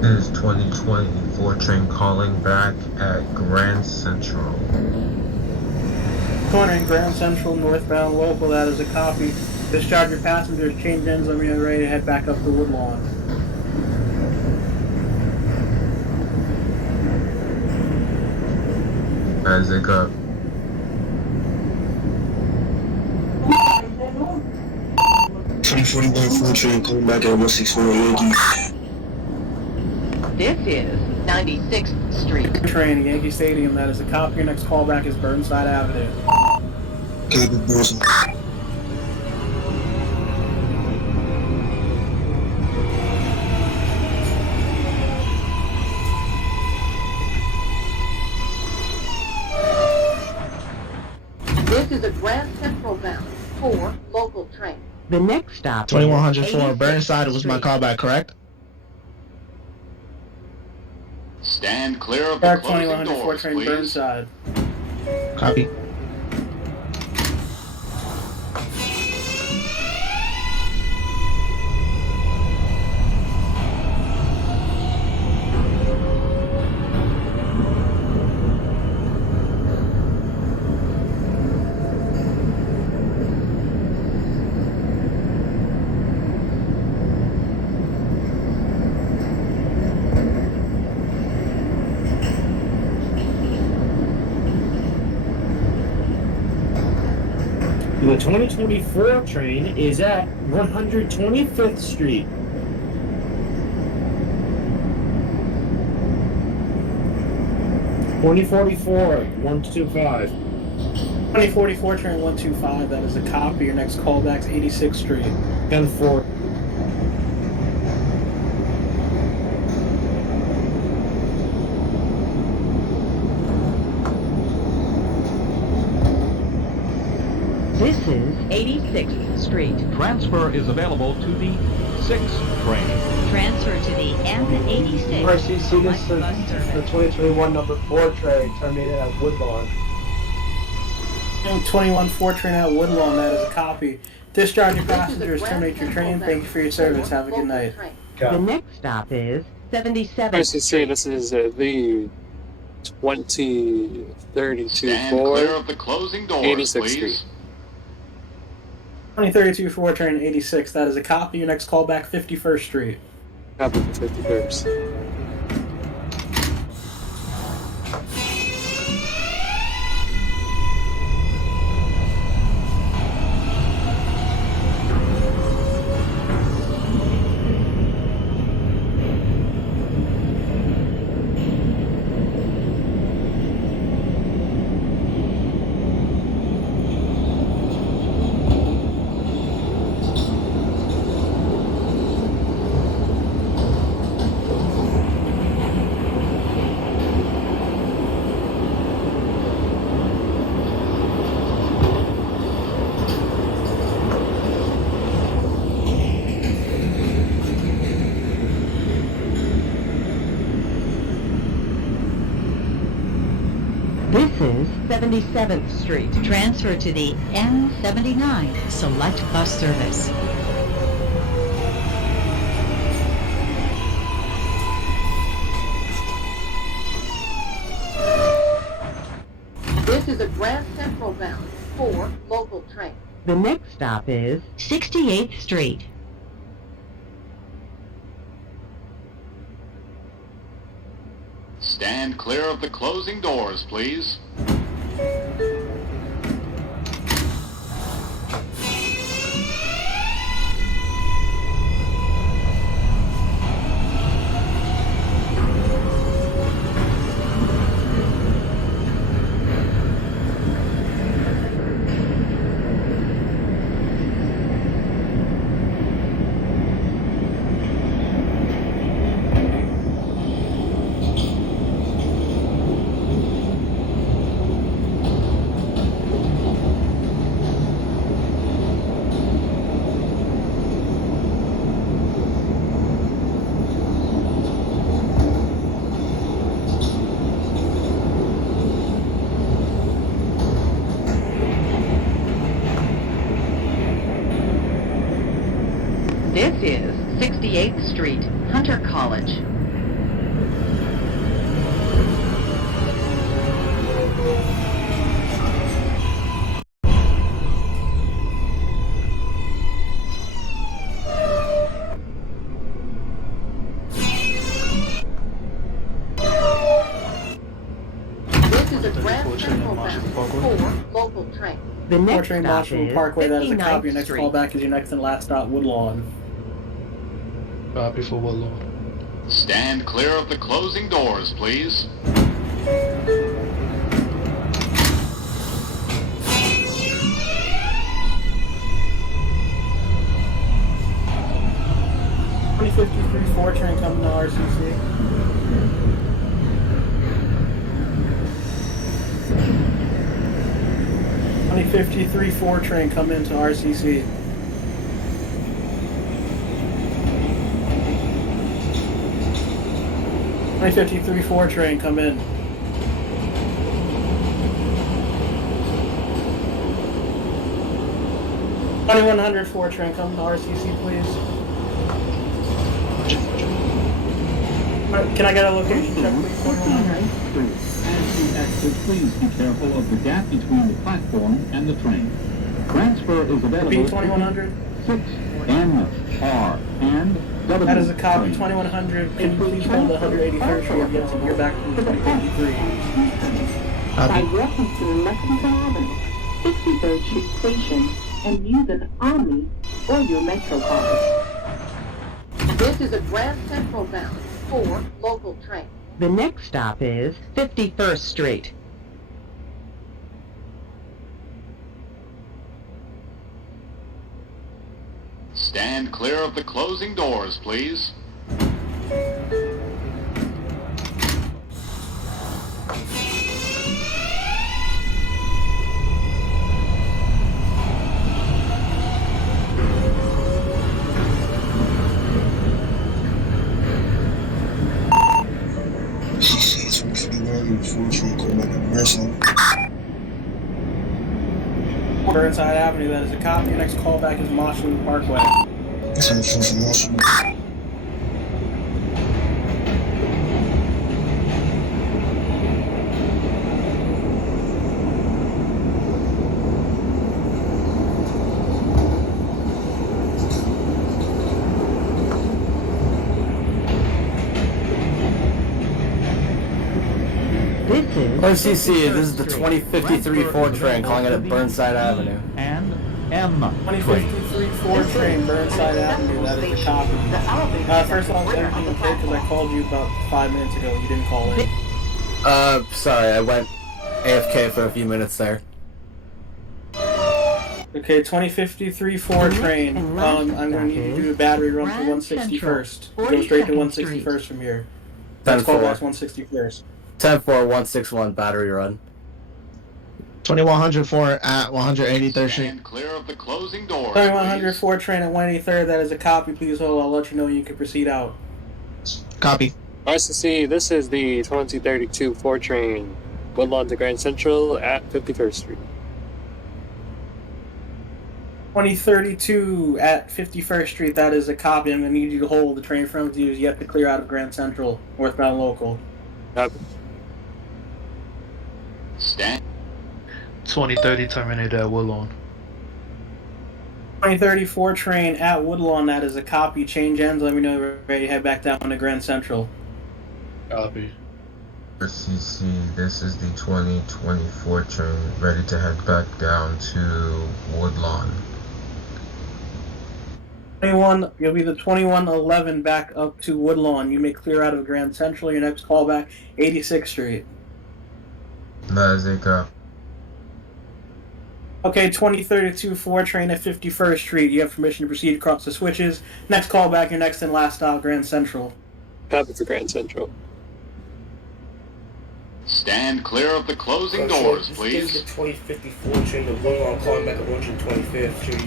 This is 2024 train calling back at Grand Central. Corner in Grand Central, northbound local. That is a copy. Discharge your passengers, change ends, let me know ready to head back up to Woodlawn. As it go. Train coming back at 161 Yankee. This is 96th Street. Train, Yankee Stadium. That is a copy. Your next callback is Burnside Avenue. Copy, Burnside. This is a Grand Central bound 4 local train. The next stop 2104 Burnside was my callback, correct? Stand clear of the Dark closing 2104 doors, train, please. Burnside. Copy. The 2024 train is at 125th Street. 2044, 125. 2044 train 125, that is a copy. Your next callback's 86th Street. 10-4. This is 86th Street. Transfer is available to the 6th train. Transfer to the M86. RCC, this is the 2021 number 4 train terminated at Woodlawn. 21-4 train out Woodlawn, that is a copy. Discharge your passengers, terminate your train. Thank you for your service. Have a good night. The next stop is 77th RCC, this is the 2032 Stand clear of the closing doors, 86th please. Street. 2032-4 train 86, that is a copy. Your next callback 51st Street. Copy for 51st. This is 77th Street. Transfer to the M79 Select Bus Service. This is a Grand Central bound 4 local train. The next stop is 68th Street. Stand clear of the closing doors, please. This is 68th Street, Hunter College. This is a Grand Central bound 4 local train. The 4 next train stop Marshall is Parkway, that is a 59th copy. Your next Street. callback is your next and last stop, Woodlawn. Copy for Woodlawn. Stand clear of the closing doors, please. .2053-4 train coming to RCC. .2053-4 train coming into RCC. .2053-4 train come in. .2104 train come to RCC, please. Can I get a location check, please? 2100. As you exit, please be careful of the gap between the platform and the train. Transfer is available Repeat 2100. 6 N, R, and W. That is a copy. train. 2100. Can you please hold the 183rd Street and get to hear back from 2053? Directly to Lexington Avenue, 63rd Street Station, and use an Omni or your Metro card. This is a Grand Central bound 4 local train. The next stop is 51st Street. Stand clear of the closing doors, please. Burnside Avenue, that is a copy. Your next callback is Marshall Parkway. RCC, this is the 2053 Ford train calling it at Burnside Avenue. And M 2053 Ford train, Burnside Avenue, that is a copy. First off, everything okay, because I called you about 5 minutes ago. You didn't call in. Sorry, I went AFK for a few minutes there. Okay, 2053 Ford train. I'm going to need you to do a battery run for 161st. Go straight to 161st from here. That's callback's 161st. 10-4-161 battery run. 2104 at 183rd Street. Stand clear of the closing doors, 2104 train at 183rd, that is a copy. Please hold, I'll let you know you can proceed out. Copy. RCC, this is the 2032 Ford train, Woodlawn to Grand Central at 51st Street. 2032 at 51st Street, that is a copy. I'm going to need you to hold. The train in front of you is yet to clear out of Grand Central, northbound local. Copy. Stand. 2030 terminated at Woodlawn. 2034 train at Woodlawn, that is a copy. Change ends, let me know we're ready to head back down to Grand Central. Copy. RCC, this is the 2024 train ready to head back down to Woodlawn. 21, you'll be the 2111 back up to Woodlawn. You may clear out of Grand Central. Your next callback, 86th Street. That is a cop. Okay, 2032 4 train at 51st Street. You have permission to proceed across the switches. Next callback, your next and last stop, Grand Central. Copy for Grand Central. Stand clear of the closing doors, please. This is the 2054 train to Woodlawn, calling back at 125th Street.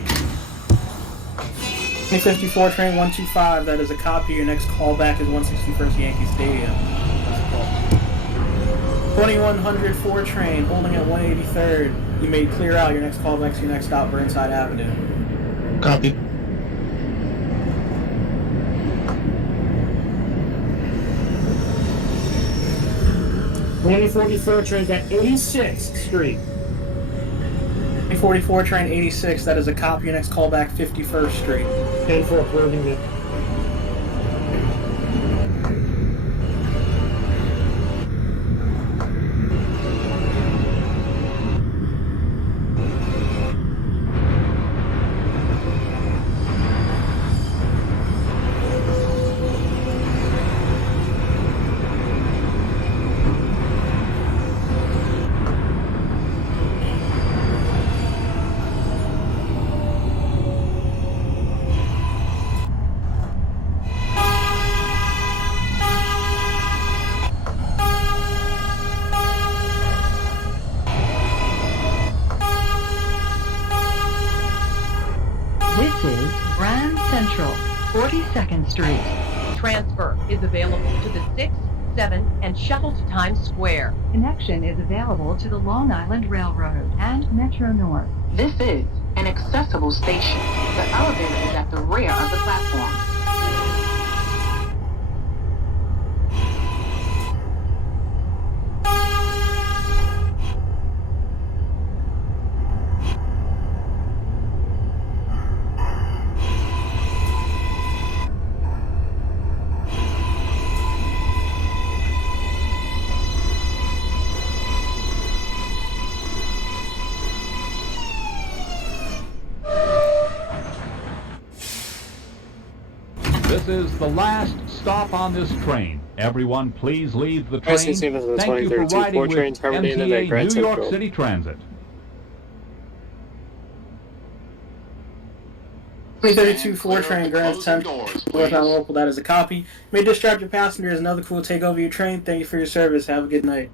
2054 train 125, that is a copy. Your next callback is 161st Yankee Stadium. 2104 train holding at 183rd. You may clear out. Your next callback to your next stop, Burnside Avenue. Copy. Twenty 44 train at 86th Street. 2044 train 86, that is a copy. Your next callback, 51st Street. 10-4 closing the. This is Grand Central, 42nd Street. Transfer is available to the 6, 7, and shuttle to Times Square. Connection is available to the Long Island Railroad and Metro North. This is an accessible station. The elevator is at the rear of the platform. This is the last stop on this train. Everyone, please leave the train. RCC, this is the Thank you for 2032 riding 4 with train terminated at MTA Grand New York Central. City Transit. 2032 4 train Grand Central, Northbound Local, that is a copy. You may discharge your passengers, another crew will take over your train. Thank you for your service. Have a good night.